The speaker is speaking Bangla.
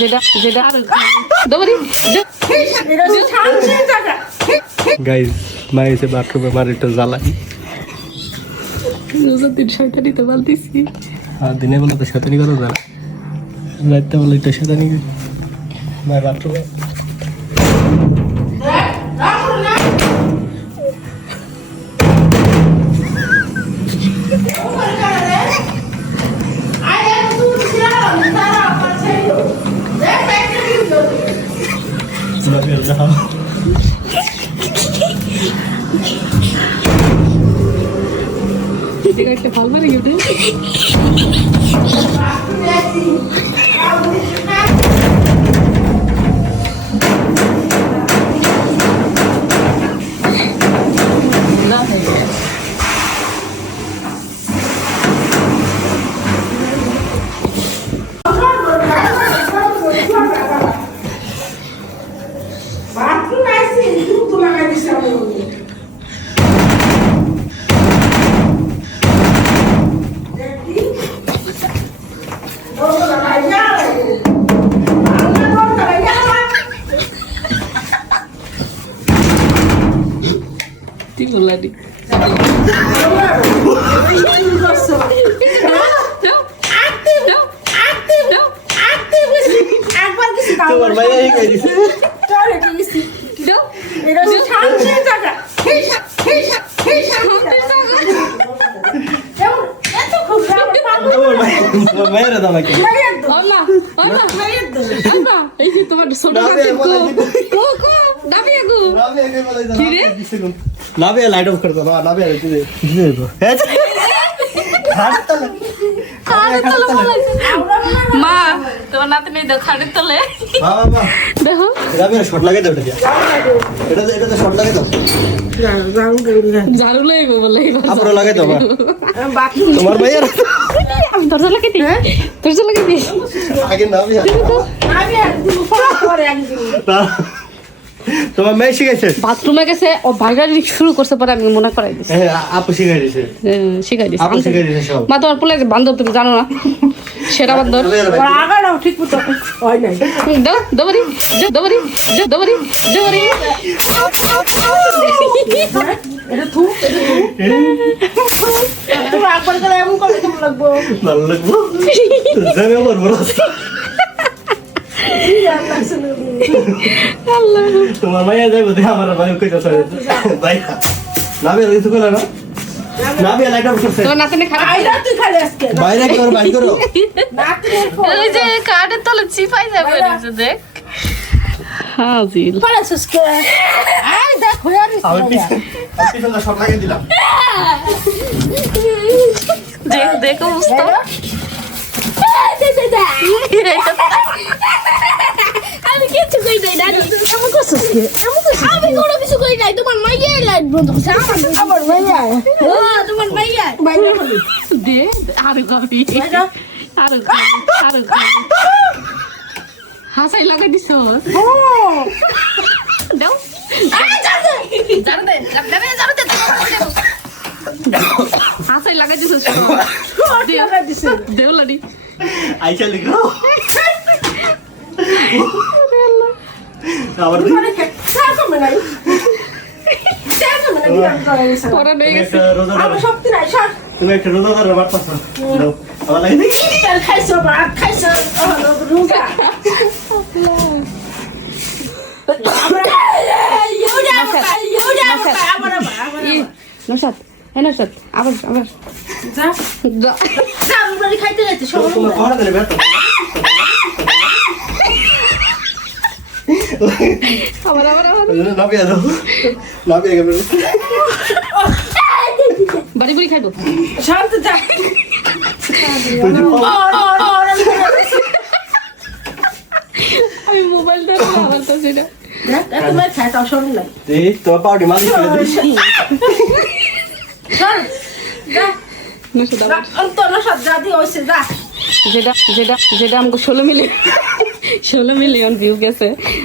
যেটা যেটা দবরি গাইস মাই এসে বাথরুমে মার একটু জ্বালাই দিন শয়তানি তো বলতেছি আর দিনে বেলা তো শয়তানি করা যায় না রাতে বেলা একটু শয়তানি মাই বাথরুমে একটা ভালো মারে গেছে Lagi. তোমার মাইয়া এই কই দিছে তোমার মাইয়া দাও নাকি আল্লাহ আল্লাহ আল্লাহ এই যে তোমার ছোট কো কো দাবি আগু কি রে নাবে লাইট অফ कर दो ना नाबे दे মা তোমার নাতনি দেখো খাটের তলে বাবা বাবা দেখো নাবে শট লাগাই দাও এটা এটা শট লাগাই দাও ঝাড়ু লাগাইবো বলে আপরে লাগাই দাও তোমার ভাইয়ার আমি দরজা লাগাই দিই দরজা লাগাই দিই আগে নাবে পরে একদিন তোমার মেয়ে শিখাইছে বাথরুমে গেছে ও ভাইগারি শুরু করতে পারে আমি মনে করাই দিছি হ্যাঁ আপু শিখাই দিয়েছে শিখাই দিছি আপু শিখাই দিয়েছে সব মা তোমার পোলে বান্ধব তুমি জানো না সেটা বান্ধব আগাটাও ঠিক মতো হয় নাই দাও দবরি দবরি দবরি দবরি এটা থু তুমি একবার করে এমন করে কেমন লাগবো ভালো লাগবো যাবে আমার বড় তোমার মাইয়া যাইবো দেখে আমার ভাই কইতাছে ভাই নাবে কিছু কইলা না নাবে লাইট অফ করছে তোমার নাতনি খারাপ আইরা তুই খালি আজকে বাইরে কর বাইরে করো নাতনির ফোন ওই যে কার্ডের তলে চিপাই যাবে নিচে দেখ হাজিল পালাছিস কে আই দেখ হয়ে আরিস আমি পিছনে শট লাগিয়ে দিলাম দেখ দেখ অবস্থা আমি কিছু কই নাই দাদি এমন করছিস কে এমন করছিস আমি কোনো কিছু কই নাই তোমার মাইয়া লাইট বন্ধ করছে আমার মাইয়া তোমার মাইয়া বাইরে খালি দে আরে গবি আরে আরে হাসাই লাগাই দিছ দাও হাসাই লাগাই দিছ দেউলানি আইসা লিখো আবার পরে নিয়ে গেছে তুমি একটা রোজা ধরে মারতাছ আমার লাগে নসাদ হ্যাঁ নসাদ আবার আবার খাইতে যাচ্ছে তোমার করা দিলে ব্যর্থ আবার আবার আবার নাবিয়া দাও নাবিয়া গেল বাড়ি বুড়ি খাইবো শান্ত যা আমি মোবাইল দেখো আমার তো সেটা দেখ তোমার খাইতে অসম্ভব নাই এই তোমার পাউডি মালিশ করে দিই চল যা নসাদ আবার অন্তর সব যা দি ওইসে যা যেটা যেটা যেটা আমাকে 16 মিলিয়ন ভিউ গেছে